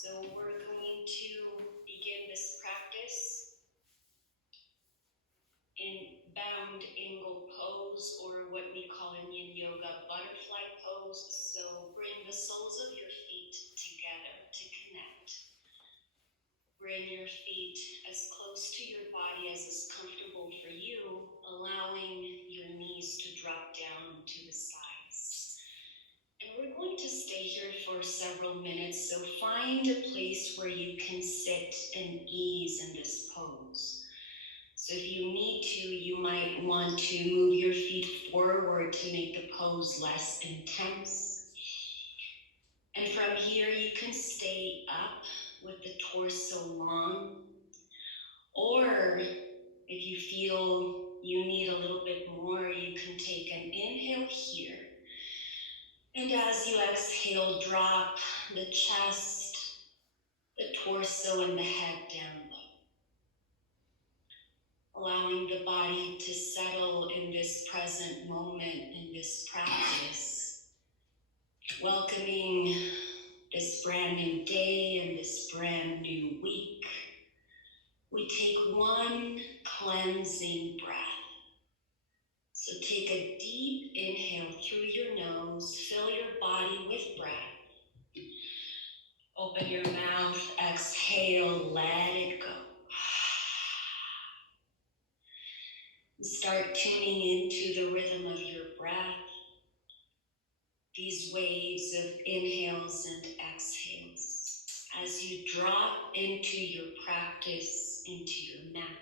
So we're going to begin this practice in bound angle pose, or what we call in yin yoga butterfly pose. So bring the soles of your feet together to connect. Bring your feet as close to your body as is comfortable for you, allowing your knees to drop down to the sides. And we're going to stay here for several minutes, so find a place where you can sit and ease in this pose. So if you need to, you might want to move your feet forward to make the pose less intense. And from here, you can stay up with the torso long, or if you feel you need a little bit more, you can take an inhale here. And as you exhale, drop the chest, the torso, and the head down low. Allowing the body to settle in this present moment, in this practice. Welcoming this brand new day and this brand new week. We take one cleansing breath. So take a deep inhale through your nose, fill your body with breath. Open your mouth, exhale, let it go. Start tuning into the rhythm of your breath, these waves of inhales and exhales, as you drop into your practice, into your mat.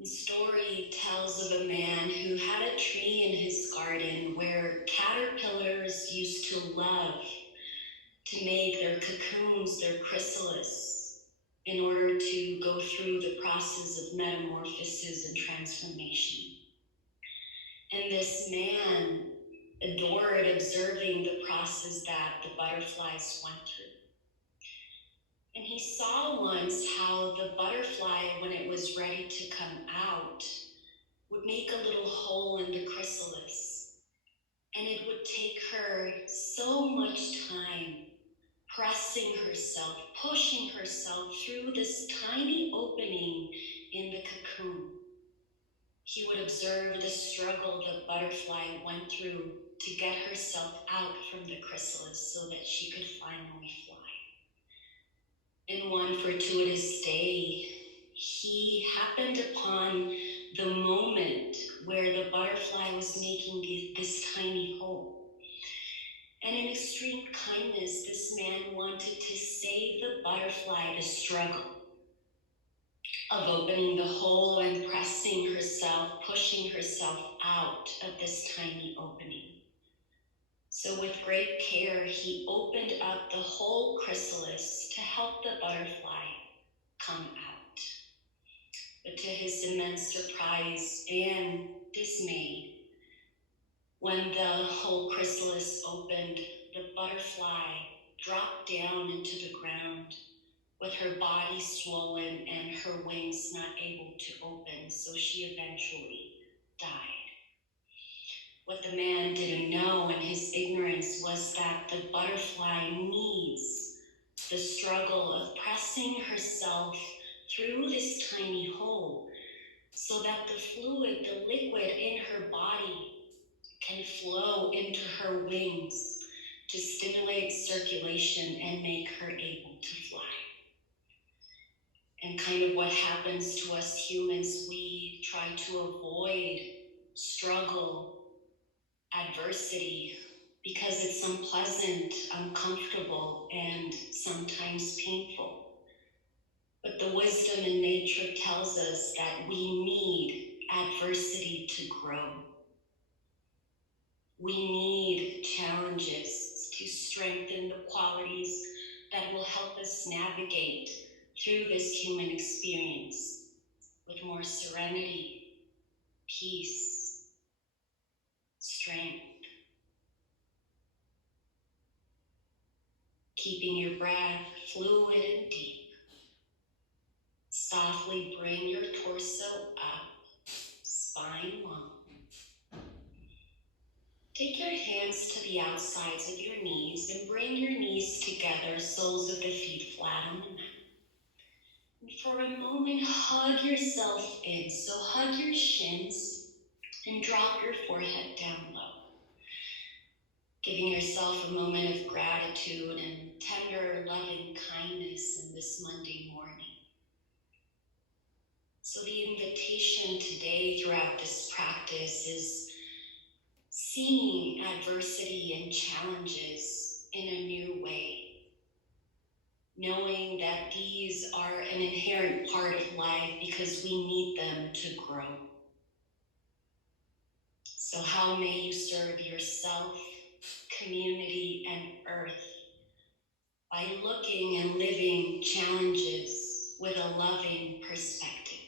The story tells of a man who had a tree in his garden where caterpillars used to love to make their cocoons, their chrysalis, in order to go through the process of metamorphosis and transformation. And this man adored observing the process that the butterflies went through. And he saw once how the butterfly, when it was ready to come out, would make a little hole in the chrysalis. And it would take her so much time pressing herself, pushing herself through this tiny opening in the cocoon. He would observe the struggle the butterfly went through to get herself out from the chrysalis so that she could finally fly. In one fortuitous day, he happened upon the moment where the butterfly was making this tiny hole. And in extreme kindness, this man wanted to save the butterfly the struggle of opening the hole and pressing herself, pushing herself out of this tiny opening. So with great care, he opened up the whole chrysalis to help the butterfly come out. But to his immense surprise and dismay, when the whole chrysalis opened, the butterfly dropped down into the ground with her body swollen and her wings not able to open, so she eventually died. What the man didn't know in his ignorance was that the butterfly needs the struggle of pressing herself through this tiny hole so that the fluid, the liquid in her body can flow into her wings to stimulate circulation and make her able to fly. And kind of what happens to us humans, we try to avoid struggle, adversity, because it's unpleasant, uncomfortable, and sometimes painful. But the wisdom in nature tells us that we need adversity to grow. We need challenges to strengthen the qualities that will help us navigate through this human experience with more serenity, peace, strength. Keeping your breath fluid and deep. Softly bring your torso up, spine long. Take your hands to the outsides of your knees and bring your knees together, soles of the feet flat on the mat. And for a moment, hug yourself in. So hug your shins and drop your forehead down low. Giving yourself a moment of gratitude and tender, loving kindness in this Monday morning. So the invitation today throughout this practice is seeing adversity and challenges in a new way. Knowing that these are an inherent part of life because we need them to grow. So how may you serve yourself, community, and earth by looking and living challenges with a loving perspective,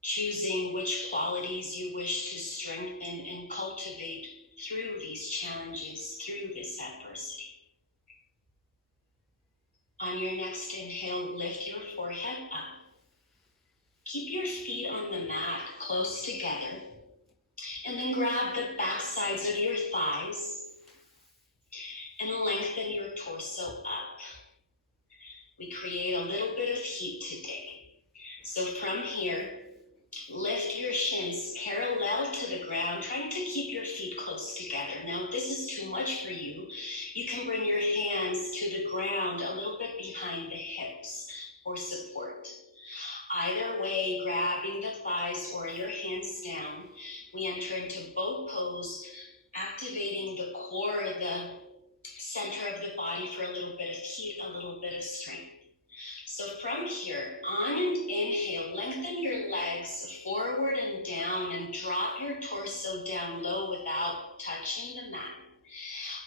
choosing which qualities you wish to strengthen and cultivate through these challenges, through this adversity. On your next inhale, lift your forehead up. Keep your feet on the mat close together, and then grab the back sides of your thighs and lengthen your torso up. We create a little bit of heat today. So from here, lift your shins parallel to the ground, trying to keep your feet close together. Now, if this is too much for you, you can bring your hands to the ground a little bit behind the hips for support. Either way, grabbing the thighs or your hands down, we enter into boat pose, activating the core, the center of the body for a little bit of heat, a little bit of strength. So from here, on an inhale, lengthen your legs forward and down and drop your torso down low without touching the mat.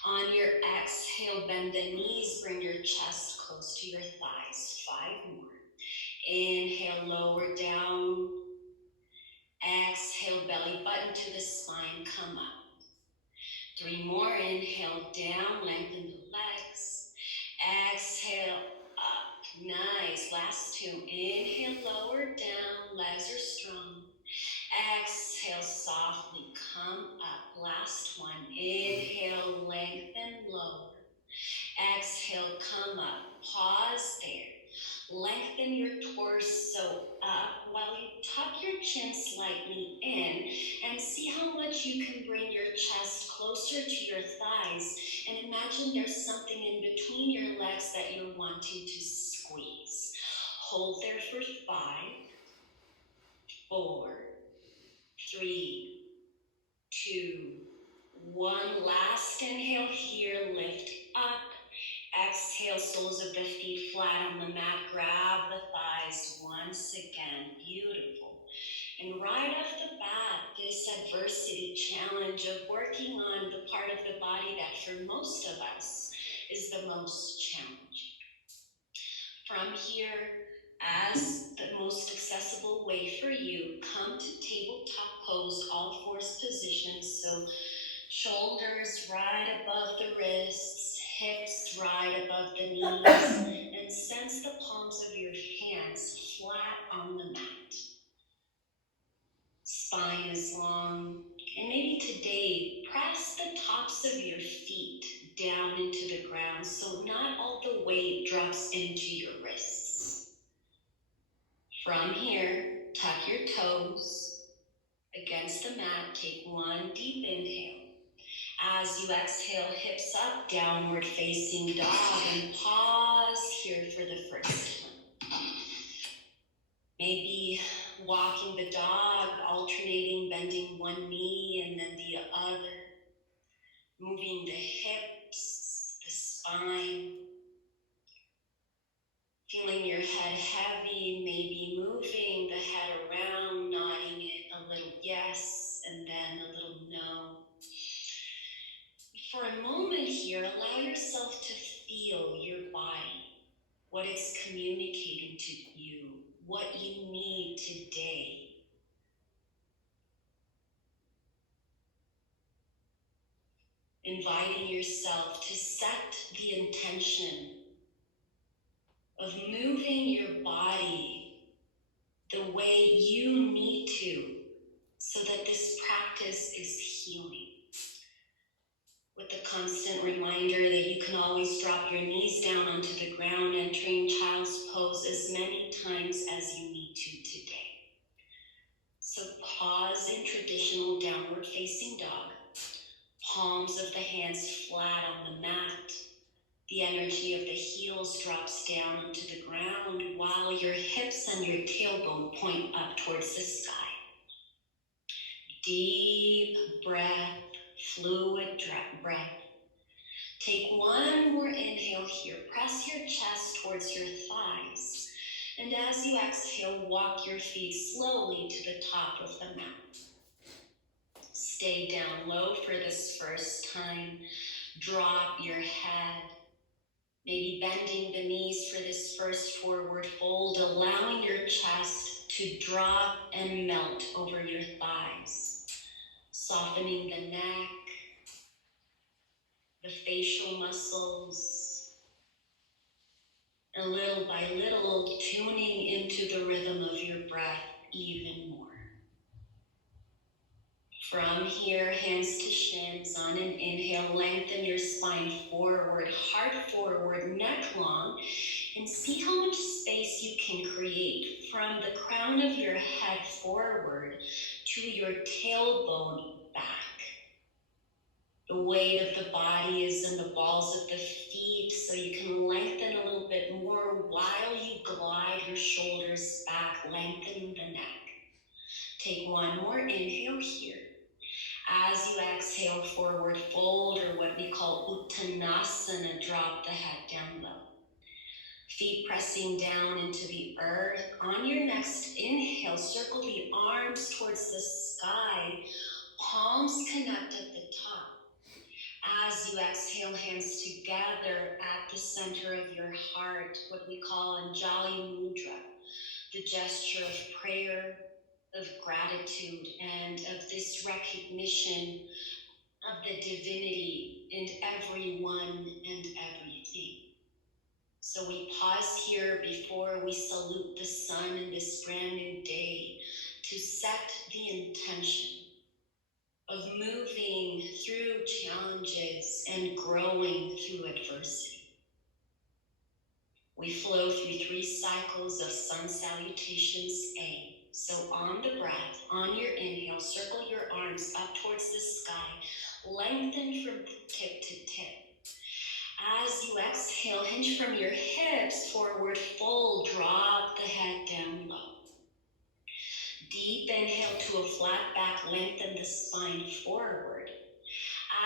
On your exhale, bend the knees, bring your chest close to your thighs. 5 more. Inhale, lower down. Exhale, belly button to the spine, come up. 3 more, inhale, down, lengthen the legs. Exhale, up, nice. Last 2, inhale, lower down, legs are strong. Exhale, softly come up. Last 1, inhale, lengthen, lower. Exhale, come up, pause there. Lengthen your torso up while you tuck your chin slightly in and see how much you can bring your chest closer to your thighs, and imagine there's something in between your legs that you're wanting to squeeze. Hold there for 5, 4, 3, 2, 1. Last inhale here, lift up. Exhale, soles of the feet flat on the mat. Grab the thighs once again. Beautiful. And right off the bat, this adversity challenge of working on the part of the body that for most of us is the most challenging. From here, as the most accessible way for you, come to tabletop pose, all 4s positions. So shoulders right above the wrists, hips right above the knees, and sense the palms of your hands flat on the mat. Spine is long, and maybe today, press the tops of your feet down into the ground so not all the weight drops into your wrists. From here, tuck your toes against the mat. Take 1 deep inhale. As you exhale, hips up, downward facing dog, and pause here for the first time. Maybe walking the dog, alternating, bending one knee and then the other, moving the hips, the spine, feeling your head heavy, maybe moving the head around, nodding it a little yes and then a little no. For a moment here, allow yourself to feel your body, what it's communicating to you, what you need today. Inviting yourself to set the intention of moving your body the way you need to so that this practice is healing. constant reminder that you can always drop your knees down onto the ground, entering child's pose as many times as you need to today. So pause in traditional downward facing dog. Palms of the hands flat on the mat. The energy of the heels drops down onto the ground while your hips and your tailbone point up towards the sky. Deep breath, fluid breath. Take one more inhale here. Press your chest towards your thighs. And as you exhale, walk your feet slowly to the top of the mat. Stay down low for this first time. Drop your head. Maybe bending the knees for this first forward fold, allowing your chest to drop and melt over your thighs. Softening the neck, the facial muscles, and little by little tuning into the rhythm of your breath even more. From here, hands to shins. On an inhale, lengthen your spine forward, heart forward, neck long, and see how much space you can create from the crown of your head forward to your tailbone back. The weight of the body is in the balls of the feet, so you can lengthen a little bit more while you glide your shoulders back, lengthening the neck. Take one more inhale here. As you exhale, forward fold, or what we call Uttanasana, drop the head down low. Feet pressing down into the earth. On your next inhale, circle the arms towards the sky. Palms connect at the top. As you exhale, hands together at the center of your heart, what we call Anjali Mudra, the gesture of prayer, of gratitude, and of this recognition of the divinity in everyone and everything. So we pause here before we salute the sun in this brand new day to set the intention of moving through challenges and growing through adversity. We flow through 3 cycles of sun salutations A. So on the breath, on your inhale, circle your arms up towards the sky, lengthen from tip to tip. As you exhale, hinge from your hips, forward fold, drop the head down low. Deep inhale to a flat back, lengthen the spine forward.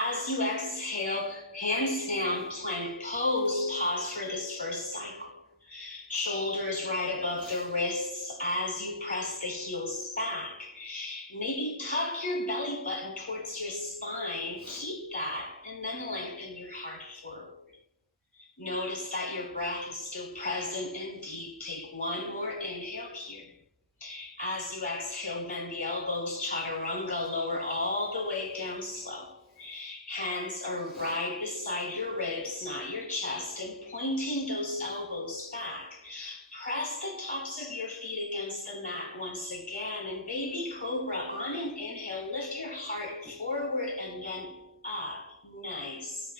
As you exhale, hands down, plank pose, pause for this first cycle. Shoulders right above the wrists as you press the heels back. Maybe tuck your belly button towards your spine, keep that, and then lengthen your heart forward. Notice that your breath is still present and deep. Take one more inhale here. As you exhale, bend the elbows, chaturanga, lower all the way down slow. Hands are right beside your ribs, not your chest, and pointing those elbows back. Press the tops of your feet against the mat once again, and baby cobra, on an inhale, lift your heart forward and then up. Nice.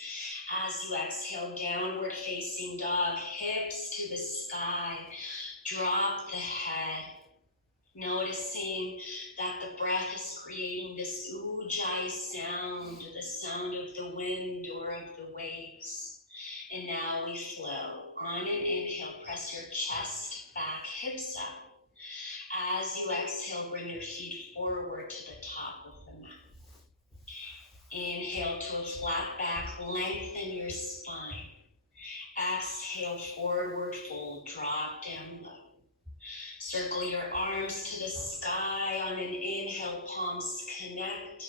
As you exhale, downward facing dog, hips to the sky, drop the head. Noticing that the breath is creating this ujjayi sound, the sound of the wind or of the waves. And now we flow. On an inhale, press your chest back, hips up. As you exhale, bring your feet forward to the top of the mat. Inhale to a flat back, lengthen your spine. Exhale, forward fold, drop down low. Circle your arms to the sky. On an inhale, palms connect.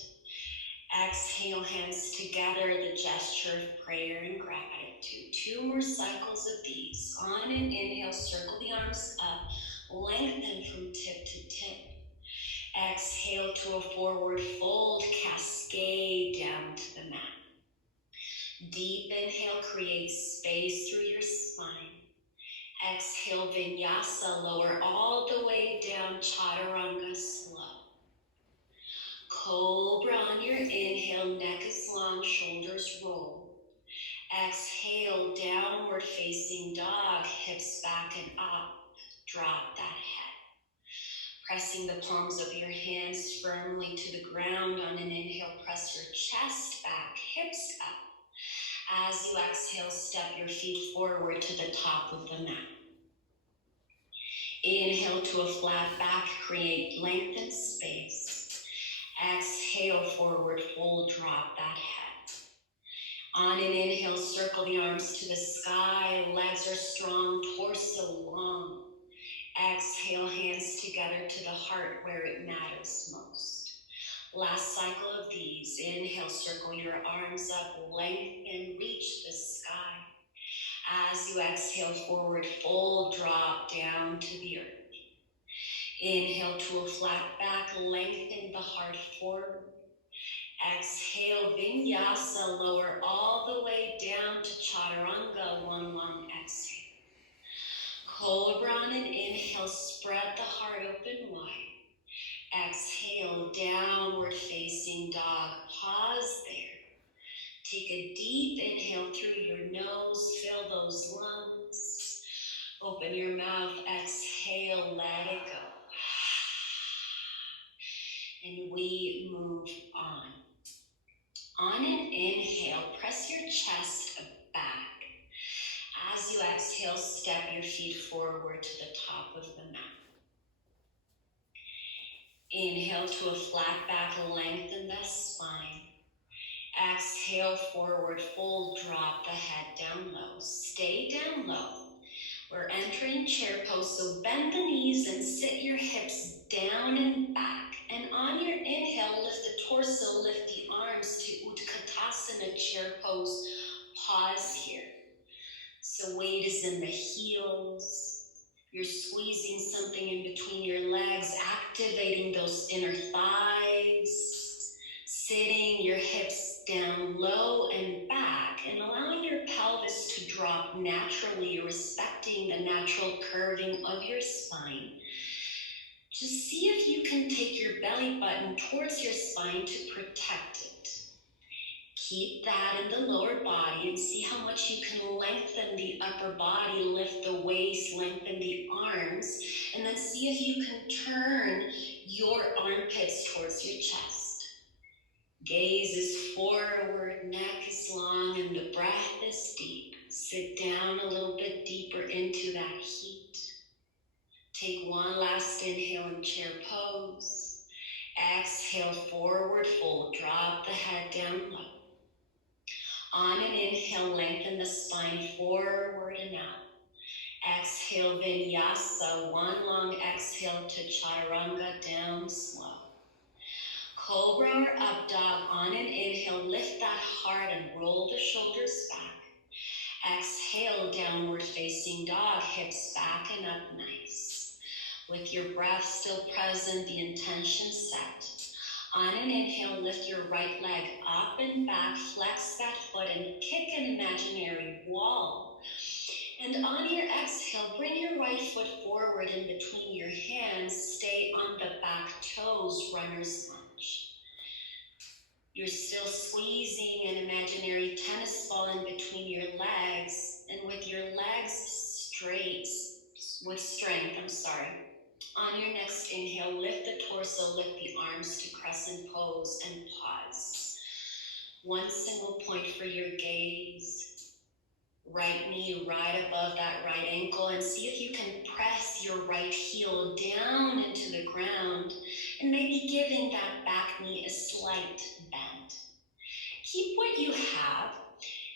Exhale, hands together, the gesture of prayer and gratitude. 2 more cycles of these. On an inhale, circle the arms up, lengthen from tip to tip. Exhale to a forward fold, cascade down to the mat. Deep inhale, create space through your spine. Exhale, Vinyasa, lower all the way down, chaturanga, slow. Cobra on your inhale, neck is long, shoulders roll. Exhale, downward facing dog, hips back and up. Drop that head. Pressing the palms of your hands firmly to the ground. On an inhale, press your chest back, hips up. As you exhale, step your feet forward to the top of the mat. Inhale to a flat back, create length and space. Exhale, forward fold, drop that head. On an inhale, circle the arms to the sky, legs are strong, torso long. Exhale, hands together to the heart where it matters most. Last cycle of these. Inhale, circle your arms up, lengthen, reach the sky. As you exhale, forward fold, drop down to the earth. Inhale to a flat back, lengthen the heart forward. Exhale, Vinyasa, lower all the way down to Chaturanga, one long exhale. Cobra on an inhale, spread the heart open wide. Exhale, downward facing dog, pause there. Take a deep inhale through your nose, fill those lungs. Open your mouth, exhale, let it go. And we move on. On an inhale, press your chest back. As you exhale, step your feet forward to the top of the mat. Inhale to a flat back, lengthen the spine. Exhale, forward fold, drop the head down low. Stay down low. We're entering chair pose, so bend the knees and sit your hips down and back. And on your inhale, lift the torso, lift the arms to Utkatasana, chair pose. Pause here. So weight is in the heels. You're squeezing something in between your legs, activating those inner thighs. Sitting your hips down low and back and allowing your pelvis to drop naturally, respecting the natural curving of your spine. Just see if you can take your belly button towards your spine to protect it. Keep that in the lower body and see how much you can lengthen the upper body, lift the waist, lengthen the arms, and then see if you can turn your armpits towards your chest. Gaze is forward, neck is long, and the breath is deep. Sit down a little bit deeper into that heat. Take one last inhale in chair pose. Exhale, forward fold, drop the head down low. On an inhale, lengthen the spine forward and out. Exhale, Vinyasa, one long exhale to Chaturanga, down slow. Cobra or up dog, on an inhale, lift that heart and roll the shoulders back. Exhale, downward facing dog, hips back and up nice. With your breath still present, the intention set. On an inhale, lift your right leg up and back, flex that foot and kick an imaginary wall. And on your exhale, bring your right foot forward in between your hands, stay on the back toes, runner's lunge. You're still squeezing an imaginary tennis ball in between your legs, and with your legs straight, with strength, On your next inhale, lift the torso, lift the arms to crescent pose and pause. One single point for your gaze. Right knee right above that right ankle, and see if you can press your right heel down into the ground and maybe giving that back knee a slight bend. Keep what you have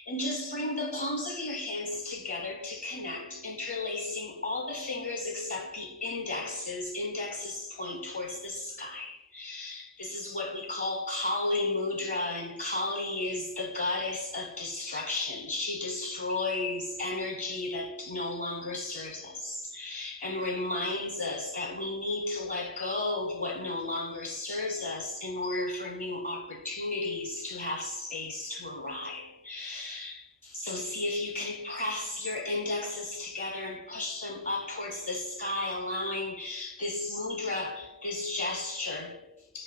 and just bring the palms of your hands together to connect, interlacing all the fingers except the indexes. Indexes point towards the sky. This is what we call Kali Mudra, and Kali is the goddess of destruction. She destroys energy that no longer serves us and reminds us that we need to let go of what no longer serves us in order for new opportunities to have space to arrive. So see if you can press your indexes together and push them up towards the sky, allowing this mudra, this gesture,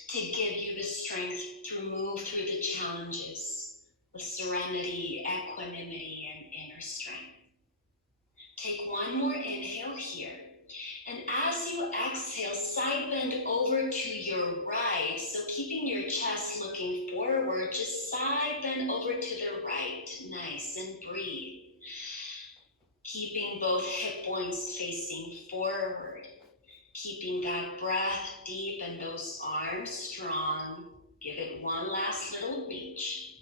to give you the strength to move through the challenges with serenity, equanimity, and inner strength. Take one more inhale here. And as you exhale, side bend over to your right. So keeping your chest looking forward, just side bend over to the right. Nice, and breathe. Keeping both hip points facing forward. Keeping that breath deep and those arms strong. Give it one last little reach.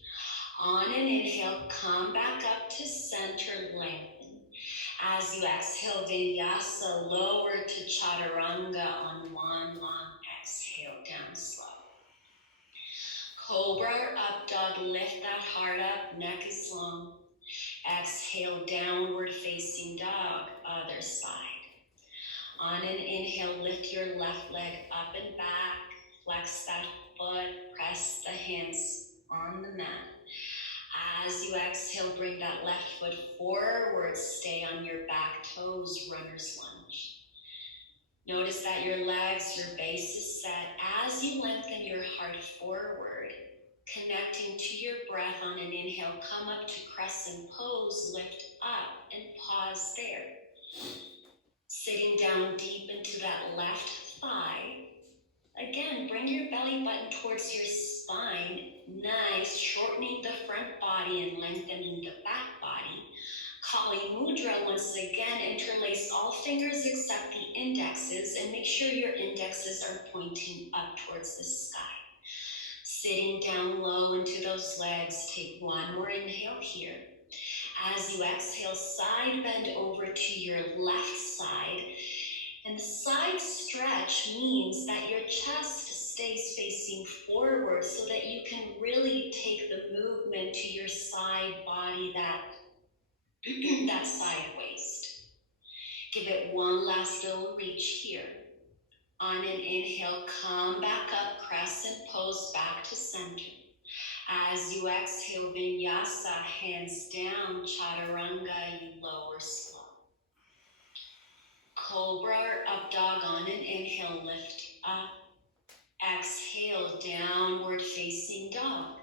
On an inhale, come back up to center, lengthen. As you exhale, Vinyasa, lower to Chaturanga on one long exhale, down slow. Cobra or up dog, lift that heart up, neck is long. Exhale, downward facing dog, other side. On an inhale, lift your left leg up and back, flex that foot, press the hands on the mat. As you exhale, bring that left foot forward, stay on your back toes, runner's lunge. Notice that your legs, your base is set. As you lengthen your heart forward, connecting to your breath on an inhale, come up to crescent pose, lift up and pause there. Sitting down deep into that left thigh. Again, bring your belly button towards your spine. Nice, shortening the front body and lengthening the back body. Kali Mudra, once again, interlace all fingers except the indexes and make sure your indexes are pointing up towards the sky. Sitting down low into those legs, take one more inhale here. As you exhale, side bend over to your left side. And the side stretch means that your chest stays facing forward so that you can really take the movement to your side body, that side waist. Give it one last little reach here. On an inhale, come back up, crescent pose, back to center. As you exhale, Vinyasa, hands down, Chaturanga, you lower slow. Cobra or up dog, on an inhale, lift up. Exhale, downward facing dog.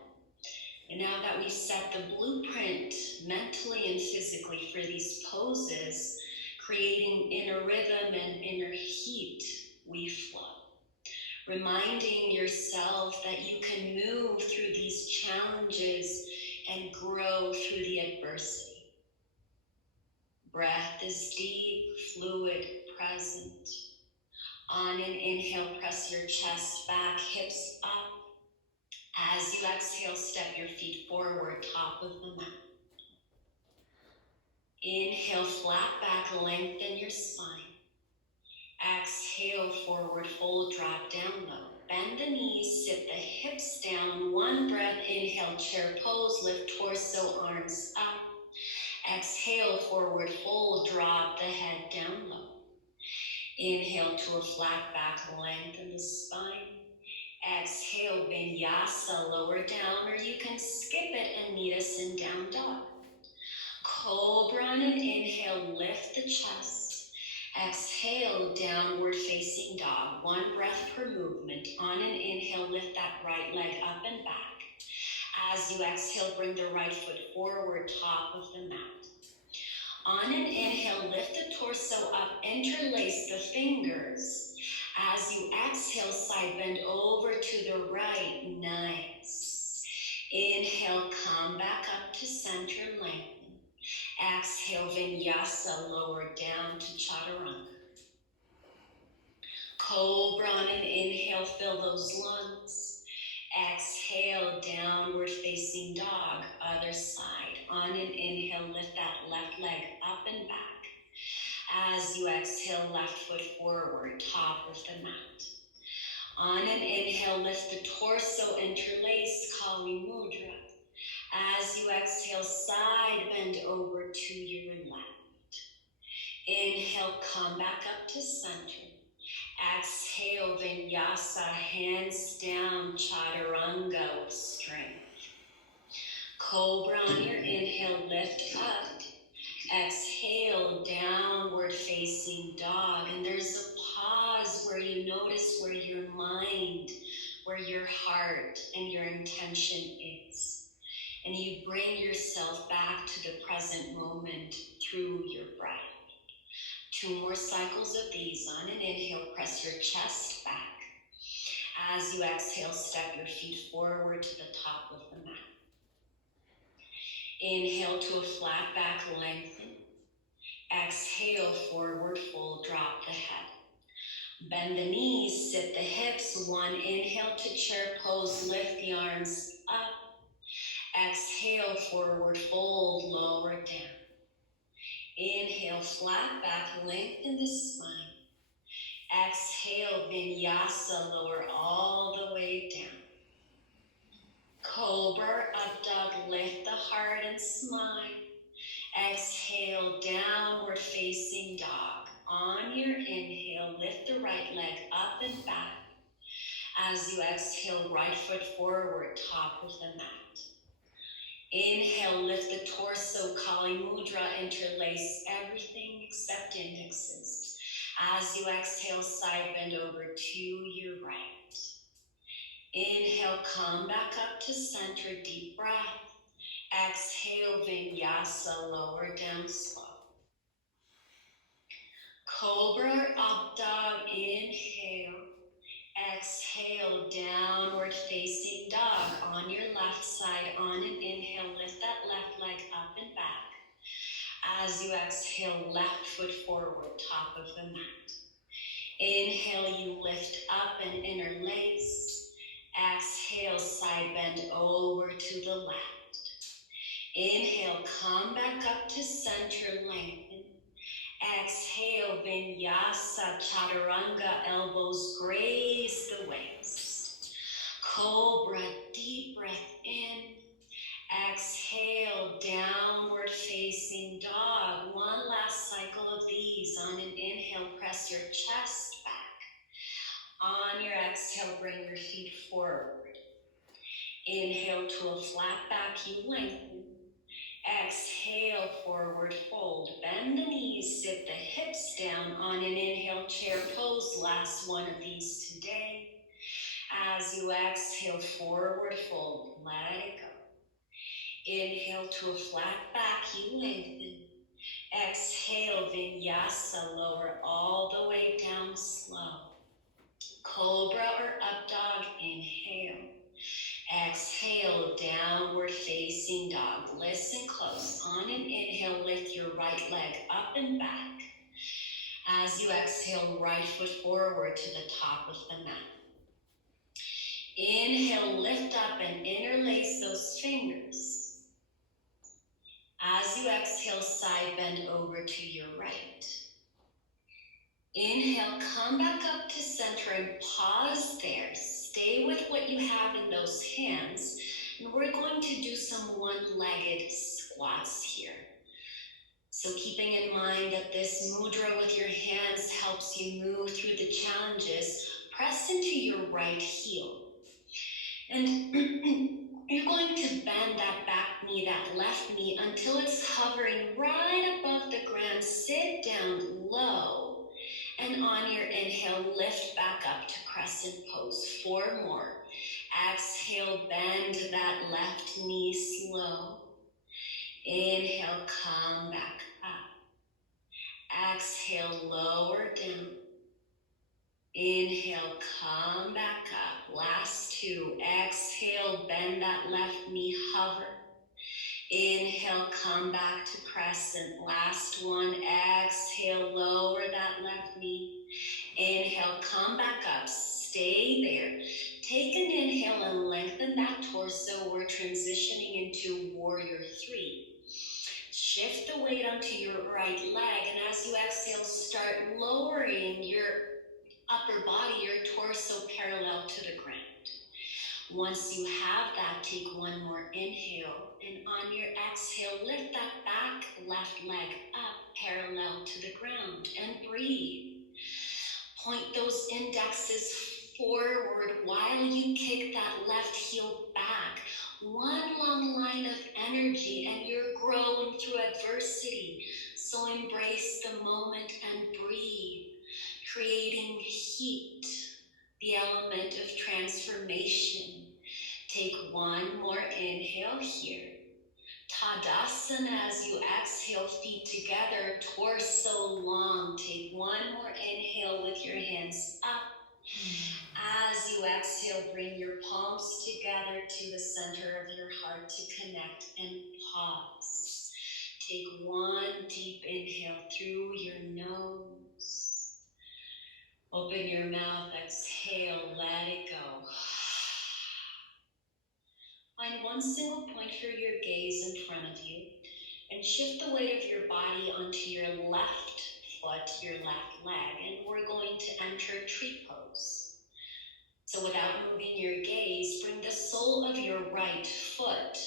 And now that we've set the blueprint mentally and physically for these poses, creating inner rhythm and inner heat, we flow. Reminding yourself that you can move through these challenges and grow through the adversity. Breath is deep, fluid, present. On an inhale, press your chest back, hips up. As you exhale, step your feet forward, top of the mat. Inhale, flat back, lengthen your spine. Exhale, forward fold, drop down low. Bend the knees, sit the hips down. One breath, inhale, chair pose, lift torso, arms up. Exhale, forward fold, drop the head down low. Inhale to a flat back, lengthen the spine. Exhale, Vinyasa, lower down, or you can skip it and meet us in down dog. Cobra on an inhale, lift the chest. Exhale, downward facing dog. One breath per movement. On an inhale, lift that right leg up and back. As you exhale, bring the right foot forward, top of the mat. On an inhale, lift the torso up, interlace the fingers. As you exhale, side bend over to the right. Nice. Inhale, come back up to center, lengthen. Exhale, Vinyasa, lower down to Chaturanga. Cobra on an inhale, fill those lungs. Exhale, downward facing dog, other side. On an inhale, lift that left leg up and back. As you exhale, left foot forward, top of the mat. On an inhale, lift the torso, interlace, Kali Mudra. As you exhale, side bend over to your left. Inhale, come back up to center. Exhale, Vinyasa, hands down, Chaturanga with strength. Cobra on your inhale, lift up. Exhale, downward facing dog. And there's a pause where you notice where your mind where your heart and your intention is. And you bring yourself back to the present moment through your breath. 2 more cycles of these. On an inhale, press your chest back. As you exhale, step your feet forward to the top of the mat. Inhale to a flat back, lengthen. Exhale, forward fold, drop the head. Bend the knees, sit the hips. 1 inhale to chair pose, lift the arms up. Exhale, forward fold, lower down. Inhale, flat back, lengthen the spine. Exhale, Vinyasa, lower all the way down. Cobra, up dog, lift the heart and smile. Exhale, downward facing dog. On your inhale, lift the right leg up and back. As you exhale, right foot forward, top of the mat. Inhale, lift the torso, Kali Mudra, interlace everything except indexes. As you exhale, side bend over to your right. Inhale, come back up to center, deep breath. Exhale, Vinyasa, lower down slow. Cobra, up dog, inhale. Exhale, downward facing dog. On your left side, on an inhale, lift that left leg up and back. As you exhale, left foot forward, top of the mat. Inhale, you lift up and interlace. Exhale, side bend over to the left. Inhale, come back up to center, lengthen. Exhale, Vinyasa, Chaturanga, elbows graze the waist. Cobra, deep breath in. Exhale, downward facing dog. 1 last cycle of these. On an inhale, press your chest back. On your exhale, bring your feet forward. Inhale to a flat back, you lengthen. Exhale, forward fold. Bend the knees, sit the hips down. On an inhale, chair pose. Last one of these today. As you exhale, forward fold. Let it go. Inhale to a flat back, you lengthen. Exhale, Vinyasa, lower all the way down slow. Cobra or up dog, inhale. Exhale, downward facing dog. Listen close. On an inhale, lift your right leg up and back. As you exhale, right foot forward to the top of the mat. Inhale, lift up and interlace those fingers. As you exhale, side bend over to your right. Inhale, come back up to center and pause there. Stay with what you have in those hands. And we're going to do some one-legged squats here. So keeping in mind that this mudra with your hands helps you move through the challenges, press into your right heel. And you're going to bend that back knee, that left knee, until it's hovering right above the ground. Sit down low. And on your inhale, lift back up to crescent pose. 4 more. Exhale, bend that left knee slow. Inhale, come back up. Exhale, lower down. Inhale, come back up. Last 2. Exhale, bend that left knee, hover. Inhale, come back to crescent. Last 1. Exhale, lower that left knee. Inhale, come back up. Stay there. Take an inhale and lengthen that torso. We're transitioning into warrior 3. Shift the weight onto your right leg, and as you exhale, start lowering your upper body, your torso parallel to the ground. Once you have that, take 1 more inhale, and on your exhale, lift that back left leg up parallel to the ground and breathe. Point those indexes forward while you kick that left heel back. 1 long line of energy, and you're growing through adversity. So embrace the moment and breathe, creating heat, the element of transformation. transformation. Take one more inhale here. Tadasana as you exhale, feet together, torso long. Take one more inhale with your hands up. As you exhale, bring your palms together to the center of your heart to connect and pause. Take one deep inhale through your nose. Open your mouth, exhale, let it go. Find one single point for your gaze in front of you and shift the weight of your body onto your left foot, your left leg, and we're going to enter tree pose. So without moving your gaze, bring the sole of your right foot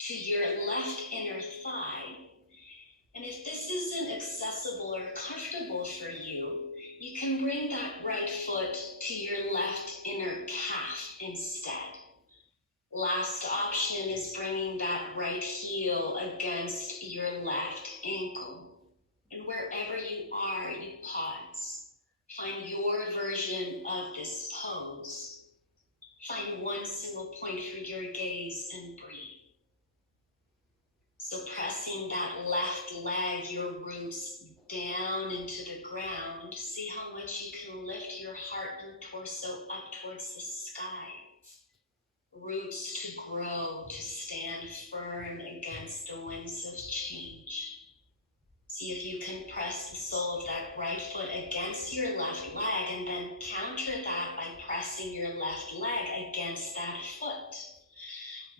to your left inner thigh. And if this isn't accessible or comfortable for you, you can bring that right foot to your left inner calf instead. Last option is bringing that right heel against your left ankle. And wherever you are, you pause. Find your version of this pose. Find one single point for your gaze and breathe. So pressing that left leg, your roots down into the ground. See how much you can lift your heart and torso up towards the sky. Roots to grow, to stand firm against the winds of change. See if you can press the sole of that right foot against your left leg and then counter that by pressing your left leg against that foot.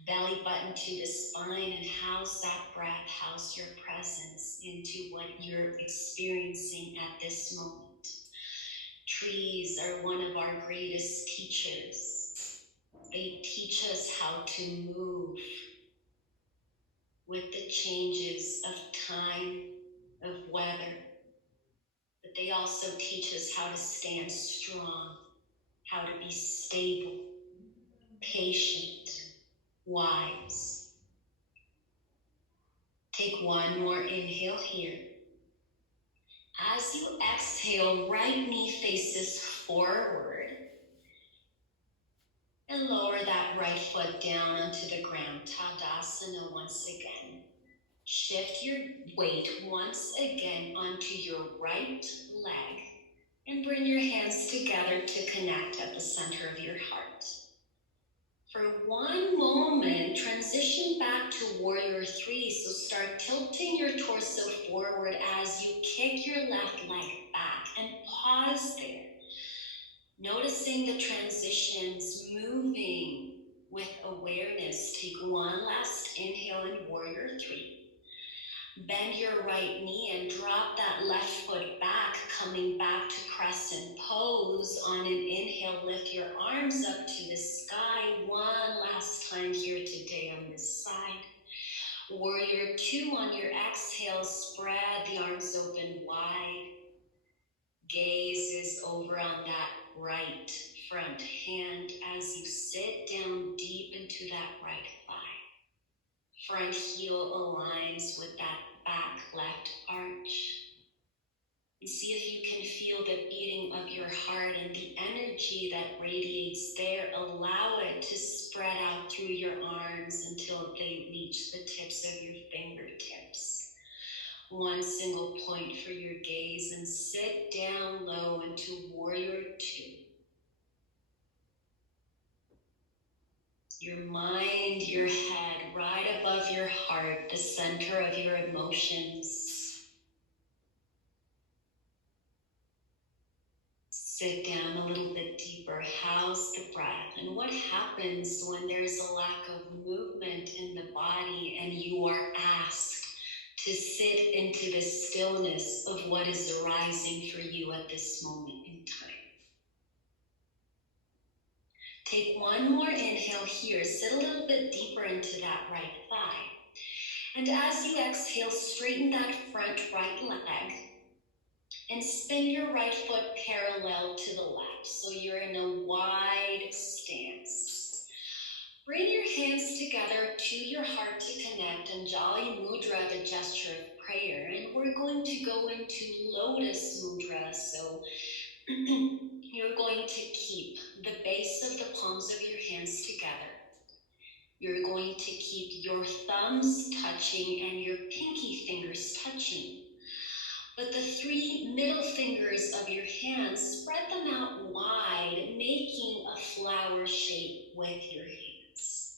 Belly button to the spine and house that breath, house your presence into what you're experiencing at this moment. Trees are one of our greatest teachers. They teach us how to move with the changes of time, of weather. But they also teach us how to stand strong, how to be stable, patient, wise. Take one more inhale here. As you exhale, right knee faces forward. And lower that right foot down onto the ground. Tadasana once again. Shift your weight once again onto your right leg. And bring your hands together to connect at the center of your heart. For one moment, transition back to warrior three. So start tilting your torso forward as you kick your left leg back and pause there. Noticing the transitions, moving with awareness. Take one last inhale in warrior three. Bend your right knee and drop that left foot back, coming back to crescent pose. On an inhale, lift your arms up to the sky. One last time here today on this side. Warrior two on your exhale, spread the arms open wide. Gaze is over on that right front hand as you sit down deep into that right thigh. Front heel aligns with that back left arch. And see if you can feel the beating of your heart and the energy that radiates there. Allow it to spread out through your arms until they reach the tips of your fingertips. One single point for your gaze and sit down low into warrior two. Your mind, your head, right above your heart, the center of your emotions. Sit down a little bit deeper, house the breath. And what happens when there's a lack of movement in the body and you are asked to sit into the stillness of what is arising for you at this moment in time? Take one more inhale here. Sit a little bit deeper into that right thigh. And as you exhale, straighten that front right leg and spin your right foot parallel to the left. So you're in a wide stance. Bring your hands together to your heart to connect, and Jali Mudra, the gesture of prayer. And we're going to go into lotus mudra. So you're going to keep the base of the palms keep your thumbs touching and your pinky fingers touching. But the 3 middle fingers of your hands, spread them out wide, making a flower shape with your hands.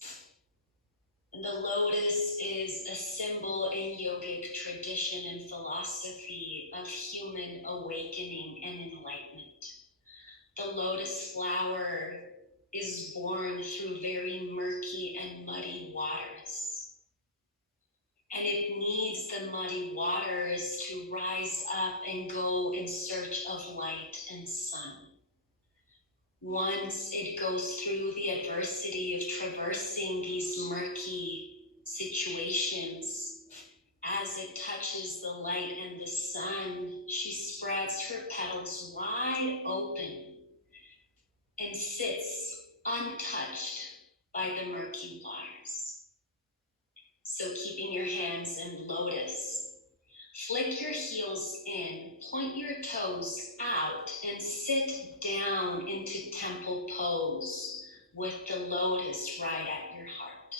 And the lotus is a symbol in yogic tradition and philosophy of human awakening and enlightenment. The lotus flower is born through very murky and muddy waters. And it needs the muddy waters to rise up and go in search of light and sun. Once it goes through the adversity of traversing these murky situations, as it touches the light and the sun, she spreads her petals wide open and sits untouched by the murky waters. So keeping your hands in lotus, flick your heels in, point your toes out, and sit down into temple pose with the lotus right at your heart.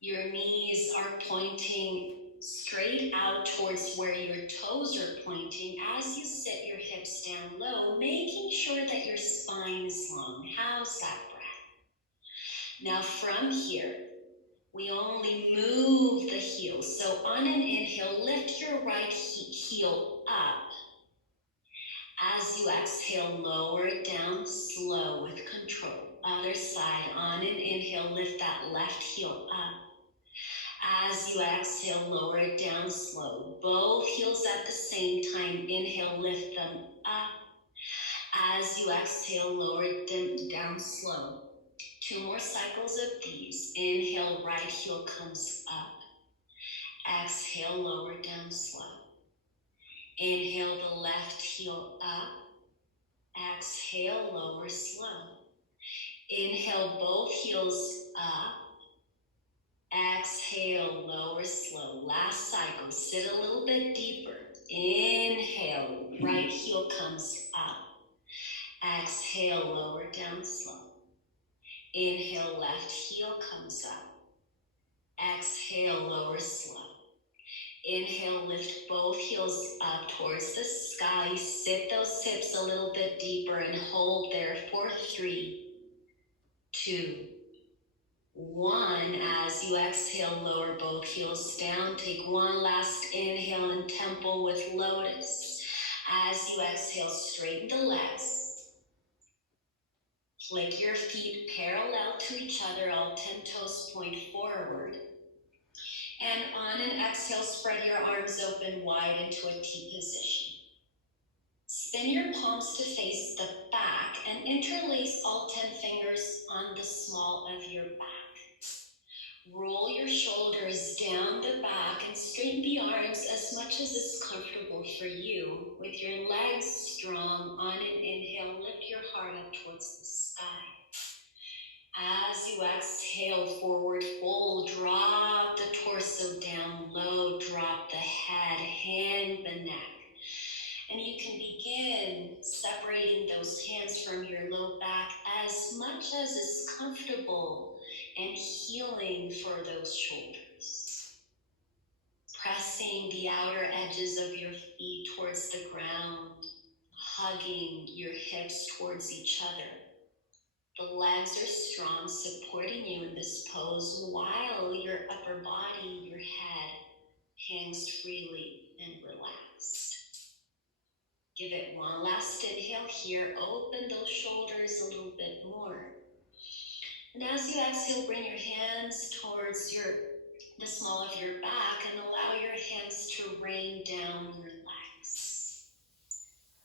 Your knees are pointing straight out towards where your toes are pointing as you sit your hips down low, making sure that your spine is long. How's that breath? Now from here, we only move the heels. So on an inhale, lift your right heel up. As you exhale, lower it down slow with control. Other side, on an inhale, lift that left heel up. As you exhale, lower it down slow. Both heels at the same time. Inhale, lift them up. As you exhale, lower it down slow. 2 more cycles of these. Inhale, right heel comes up. Exhale, lower down slow. Inhale, the left heel up. Exhale, lower slow. Inhale, both heels up. Exhale, lower slow. Last cycle, sit a little bit deeper. Inhale, right heel comes up. Exhale, lower down slow. Inhale, left heel comes up. Exhale, lower slow. Inhale, lift both heels up towards the sky. Sit those hips a little bit deeper and hold there for 3, 2, 1. As you exhale, lower both heels down. Take one last inhale in temple with lotus. As you exhale, straighten the legs. Flick your feet parallel to each other. All 10 toes point forward. And on an exhale, spread your arms open wide into a T position. Spin your palms to face the back and interlace all 10 fingers on the small of your back. Roll your shoulders down the back and straighten the arms as much as is comfortable for you. With your legs strong, on an inhale, lift your heart up towards the sky. As you exhale, forward fold, drop the torso down low, drop the head, hand the neck. And you can begin separating those hands from your low back as much as is comfortable and healing for those shoulders. Pressing the outer edges of your feet towards the ground, hugging your hips towards each other. The legs are strong, supporting you in this pose while your upper body, your head, hangs freely and relaxed. Give it one last inhale here. Open those shoulders a little bit more. And as you exhale, bring your hands towards the small of your back and allow your hands to rain down your legs.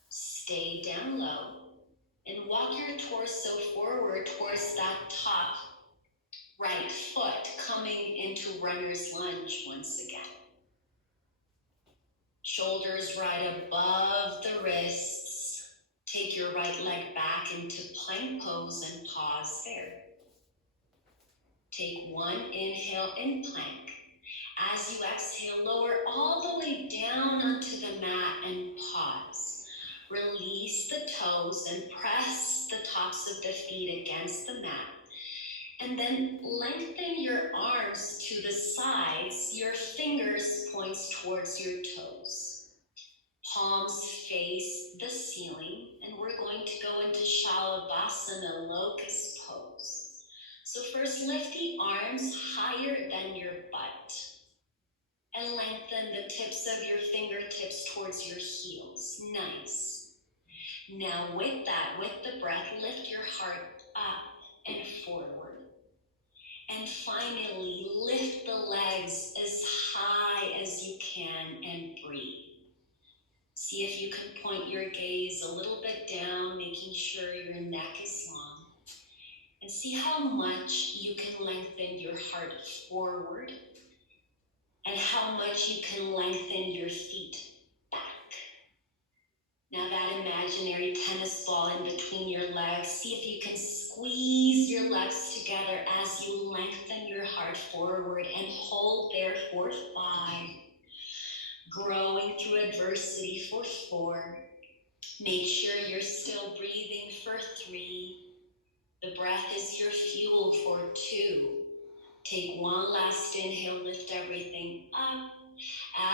Stay down low. And walk your torso forward towards that top right foot, coming into runner's lunge once again. Shoulders right above the wrists. Take your right leg back into plank pose and pause there. Take one inhale in plank. As you exhale, lower all the way down onto the mat and pause. Release the toes and press the tops of the feet against the mat. And then lengthen your arms to the sides, your fingers points towards your toes. Palms face the ceiling, and we're going to go into Shalabhasana, locust pose. So first lift the arms higher than your butt and lengthen the tips of your fingertips towards your heels. Nice. Now with that, with the breath, lift your heart up and forward. And finally, lift the legs as high as you can and breathe. See if you can point your gaze a little bit down, making sure your neck is long. And see how much you can lengthen your heart forward and how much you can lengthen your feet back. Now that imaginary tennis ball in between your legs, see if you can squeeze your legs together as you lengthen your heart forward and hold there for 5. Growing through adversity for 4. Make sure you're still breathing for 3. The breath is your fuel for 2. Take one last inhale, lift everything up.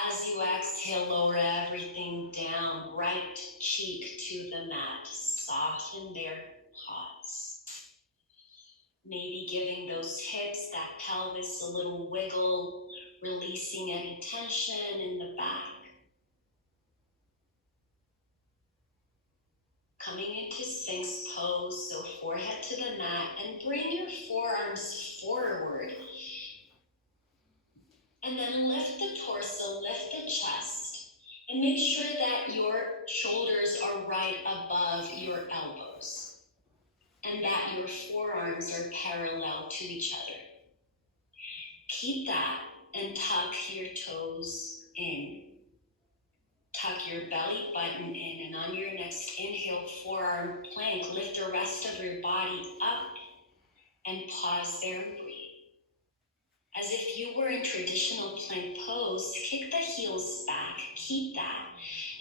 As you exhale, lower everything down, right cheek to the mat. Soften there, pause. Maybe giving those hips, that pelvis a little wiggle, releasing any tension in the back. Coming into Sphinx pose, so forehead to the mat, and bring your forearms forward. And then lift the torso, lift the chest, and make sure that your shoulders are right above your elbows, and that your forearms are parallel to each other. Keep that and tuck your toes in. Tuck your belly button in, and on your next inhale, forearm plank, lift the rest of your body up and pause there and breathe. As if you were in traditional plank pose, kick the heels back, keep that,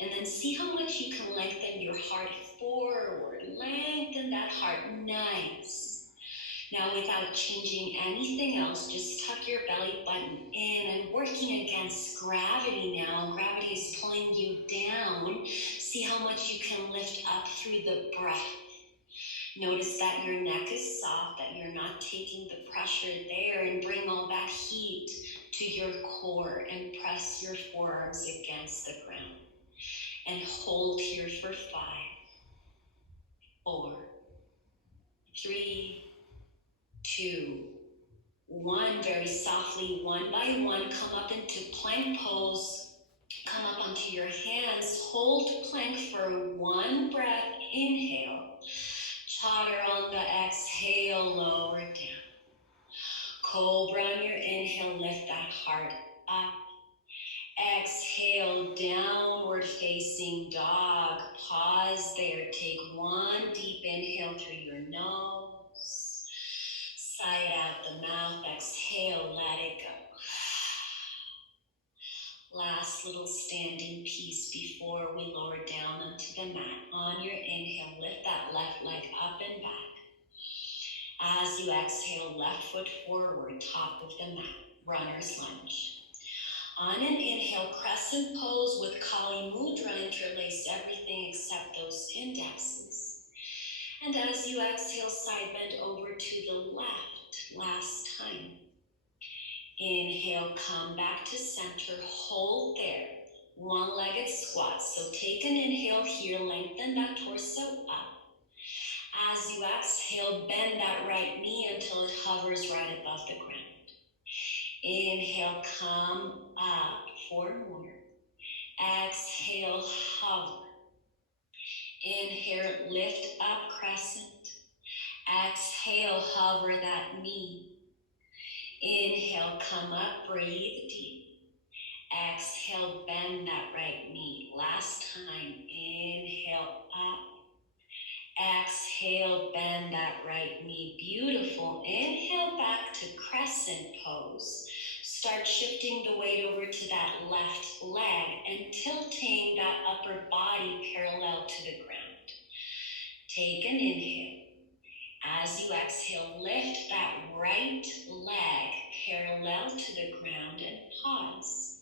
and then see how much you can lengthen your heart forward. Lengthen that heart, nice. Now without changing anything else, just tuck your belly button in and working against gravity now. Gravity is pulling you down. See how much you can lift up through the breath. Notice that your neck is soft, that you're not taking the pressure there, and bring all that heat to your core and press your forearms against the ground. And hold here for 5, 4, 3, 2, 1. Very softly, one by one, come up into plank pose. Come up onto your hands. Hold plank for 1 breath. Inhale. Chaturanga, exhale, lower down. Cobra on your inhale, lift that heart up. Exhale, downward facing dog. Pause there. Take 1 deep inhale through your nose. Sigh it out the mouth. Exhale, let it go. Last little standing piece before we lower down onto the mat. On your inhale, lift that left leg up and back. As you exhale, left foot forward, top of the mat, runner's lunge. On an inhale, crescent pose with Kali Mudra, interlace everything except those indexes. And as you exhale, side bend over to the left, last time. Inhale, come back to center, hold there. One-legged squat, so take an inhale here, lengthen that torso up. As you exhale, bend that right knee until it hovers right above the ground. Inhale, come up, 4 more. Exhale, hover. Inhale, lift up, crescent. Exhale, hover that knee. Inhale, come up, breathe deep. Exhale, bend that right knee. Last time, inhale, up. Exhale, bend that right knee. Beautiful. Inhale back to crescent pose. Start shifting the weight over to that left leg and tilting that upper body parallel to the ground. Take an inhale. As you exhale, lift that right leg parallel to the ground and pause.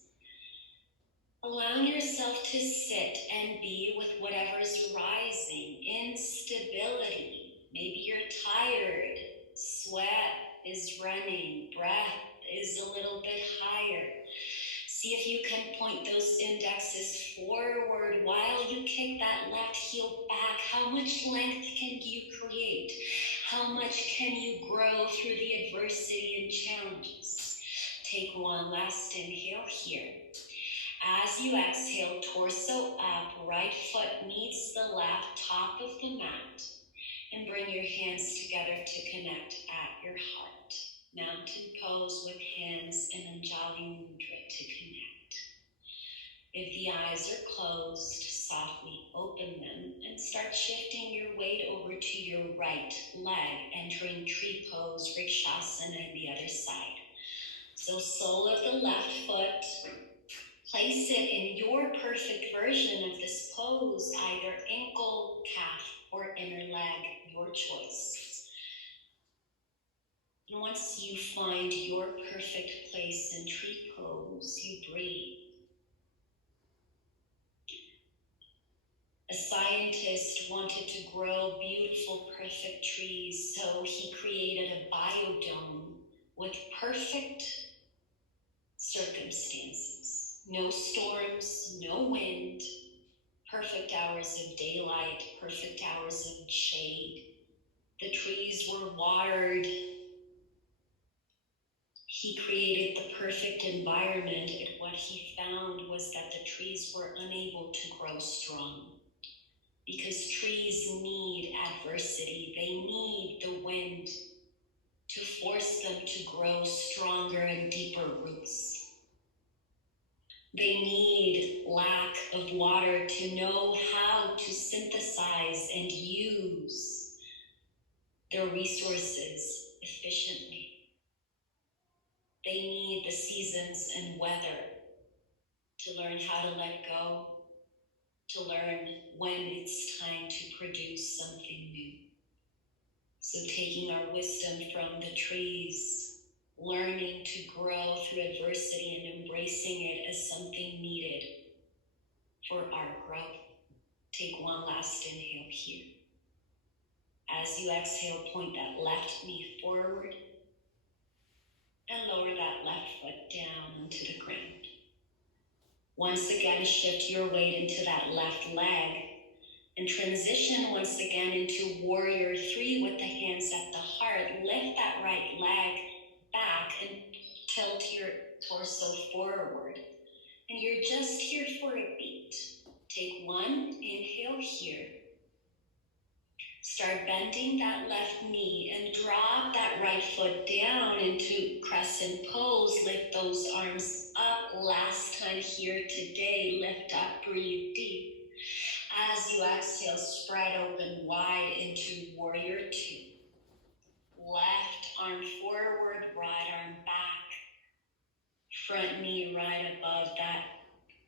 Allowing yourself to sit and be with whatever's rising in stability. Maybe you're tired, sweat is running, breath is a little bit higher. See if you can point those indexes forward while you kick that left heel back. How much length can you create? How much can you grow through the adversity and challenges? Take one last inhale here. As you exhale, torso up, right foot meets the left top of the mat, and bring your hands together to connect at your heart. Mountain pose with hands and Anjali Mudra to connect. If the eyes are closed, softly open them and start shifting your weight over to your right leg, entering tree pose, Vrikshasana, and the other side. So sole of the left foot, place it in your perfect version of this pose, either ankle, calf, or inner leg, your choice. And once you find your perfect place in tree pose, you breathe. A scientist wanted to grow beautiful, perfect trees, so he created a biodome with perfect circumstances. No storms, no wind, perfect hours of daylight, perfect hours of shade. The trees were watered. He created the perfect environment, and what he found was that the trees were unable to grow strong. Because trees need adversity. They need the wind to force them to grow stronger and deeper roots. They need lack of water to know how to synthesize and use their resources efficiently. They need the seasons and weather to learn how to let go, to learn when it's time to produce something new. So taking our wisdom from the trees, learning to grow through adversity and embracing it as something needed for our growth. Take one last inhale here. As you exhale, point that left knee forward and lower that left foot down onto the ground. Once again, shift your weight into that left leg and transition once again into warrior three with the hands at the heart. Lift that right leg back and tilt your torso forward. And you're just here for a beat. Take one inhale here. Start bending that left knee and drop that right foot down into crescent pose. Lift those arms up. Last time here today, lift up, breathe deep. As you exhale, spread open wide into warrior two. Left arm forward, right arm back. Front knee right above that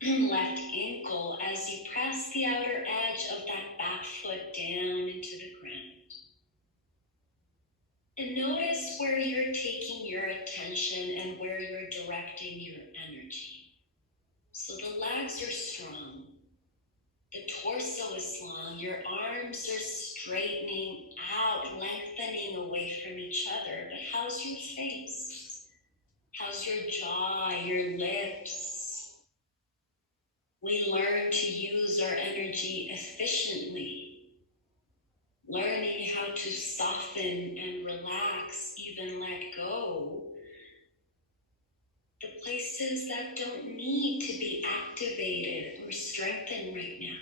left ankle as you press the outer edge of that back foot down into the ground. And notice where you're taking your attention and where you're directing your energy. So the legs are strong. The torso is long. Your arms are straightening out, lengthening away from each other. But how's your face? How's your jaw, your lips? We learn to use our energy efficiently, learning how to soften and relax, even let go. The places that don't need to be activated or strengthened right now.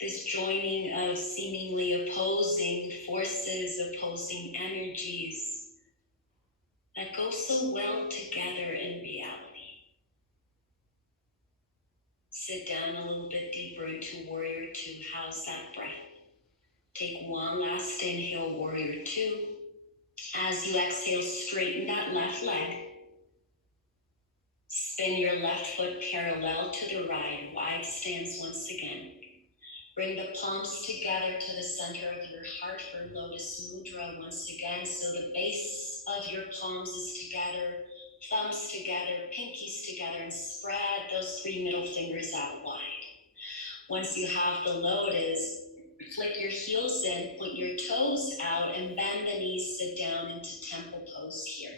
This joining of seemingly opposing forces, opposing energies that go so well together in reality. Sit down a little bit deeper into warrior two. How's that breath? Take one last inhale, warrior two. As you exhale, straighten that left leg. Spin your left foot parallel to the right, wide stance once again. Bring the palms together to the center of your heart for Lotus Mudra once again. So the base of your palms is together, thumbs together, pinkies together, and spread those 3 middle fingers out wide. Once you have the lotus, flick your heels in, point your toes out, and bend the knees, sit down into temple pose here.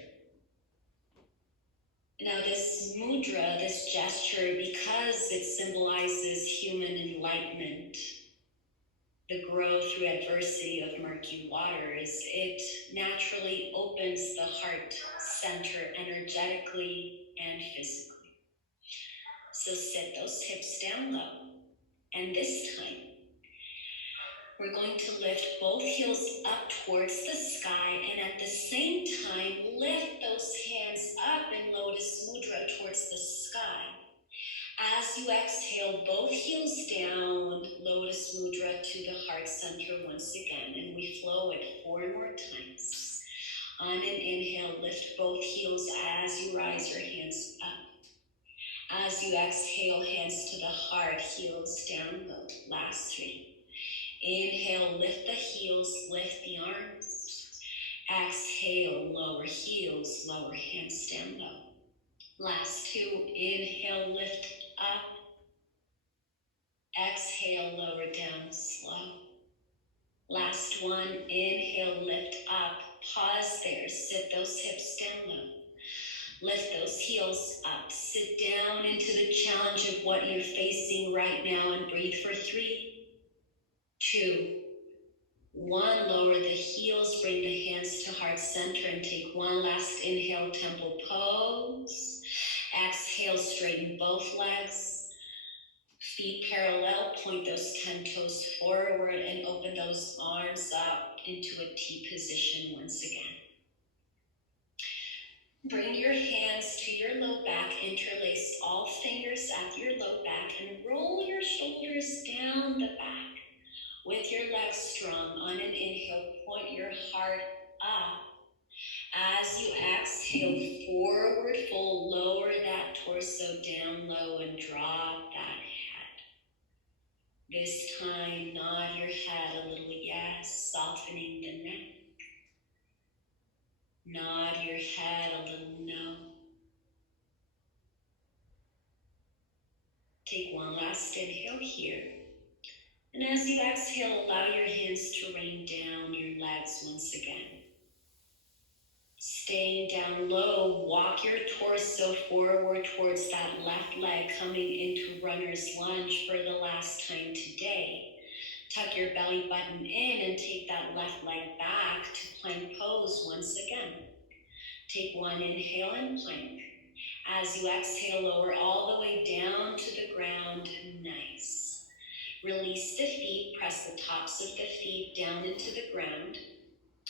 Now this mudra, this gesture, because it symbolizes human enlightenment, the growth through adversity of murky waters, it naturally opens the heart center energetically and physically. So sit those hips down low. And this time, we're going to lift both heels up towards the sky, and at the same time, lift those hands up in Lotus Mudra towards the sky. As you exhale, both heels down, Lotus Mudra to the heart center once again, and we flow it 4 more times. On an inhale, lift both heels as you rise your hands up. As you exhale, hands to the heart, heels down low. Last 3. Inhale, lift the heels, lift the arms. Exhale, lower heels, lower hands down low. Last 2, inhale, lift up. Exhale, lower down slow. Last 1, inhale, lift up. Pause there, sit those hips down low. Lift those heels up, sit down into the challenge of what you're facing right now and breathe for 3, 2, 1, lower the heels, bring the hands to heart center and take one last inhale, temple pose. Exhale, straighten both legs. Feet parallel, point those 10 toes forward and open those arms up into a T position once again. Bring your hands to your low back, interlace all fingers at your low back and roll your shoulders down the back. With your legs strong, on an inhale, point your heart up. As you exhale, forward fold, lower that torso down low and drop that head. This time, nod your head a little yes, softening the neck. Nod your head a little no. Take one last inhale here. And as you exhale, allow your hands to rain down your legs once again. Staying down low, walk your torso forward towards that left leg, coming into runner's lunge for the last time today. Tuck your belly button in and take that left leg back to plank pose once again. Take one inhale and plank. As you exhale, lower all the way down to the ground. Nice. Release the feet, press the tops of the feet down into the ground.